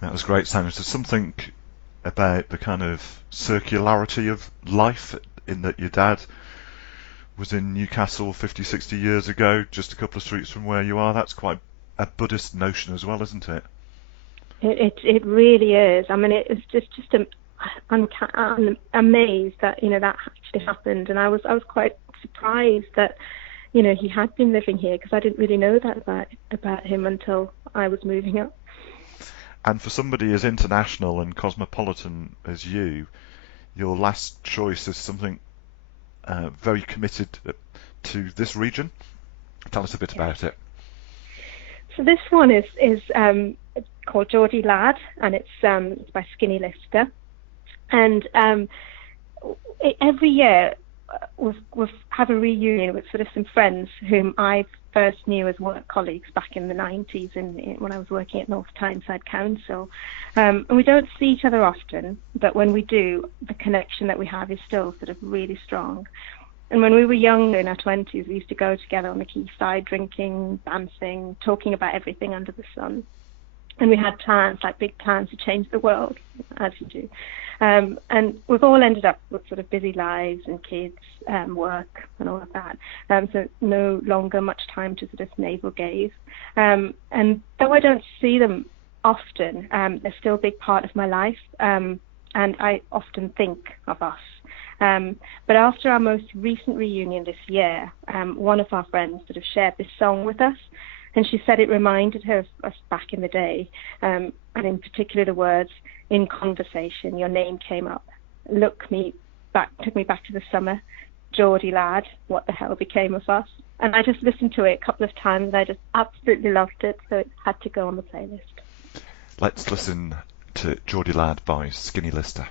That was great, Sam. There's something about the kind of circularity of life in that your dad was in Newcastle 50, 60 years ago, just a couple of streets from where you are. That's quite a Buddhist notion as well, isn't it? It really is. I mean, it's I'm amazed that that actually happened, and I was quite surprised that he had been living here, because I didn't really know that about him until I was moving up. And for somebody as international and cosmopolitan as you, your last choice is something very committed to this region. Tell us a bit Yeah. about it. So this one is called Geordie Lad, and it's by Skinny Lister. And every year we've have a reunion with sort of some friends whom I first knew as work colleagues back in the 90s when I was working at North Tyneside Council. And we don't see each other often, but when we do, the connection that we have is still sort of really strong. And when we were younger, in our 20s, we used to go together on the quayside, drinking, dancing, talking about everything under the sun. And we had plans, like big plans to change the world, as you do. And we've all ended up with sort of busy lives and kids, work and all of that. So no longer much time to sort of navel gaze. And though I don't see them often, they're still a big part of my life. And I often think of us. But after our most recent reunion this year, one of our friends sort of shared this song with us, and she said it reminded her of us back in the day, and in particular the words, "In conversation, your name came up. Took me back to the summer. Geordie lad, what the hell became of us?" And I just listened to it a couple of times, and I just absolutely loved it, so it had to go on the playlist. Let's listen to Geordie Lad by Skinny Lister.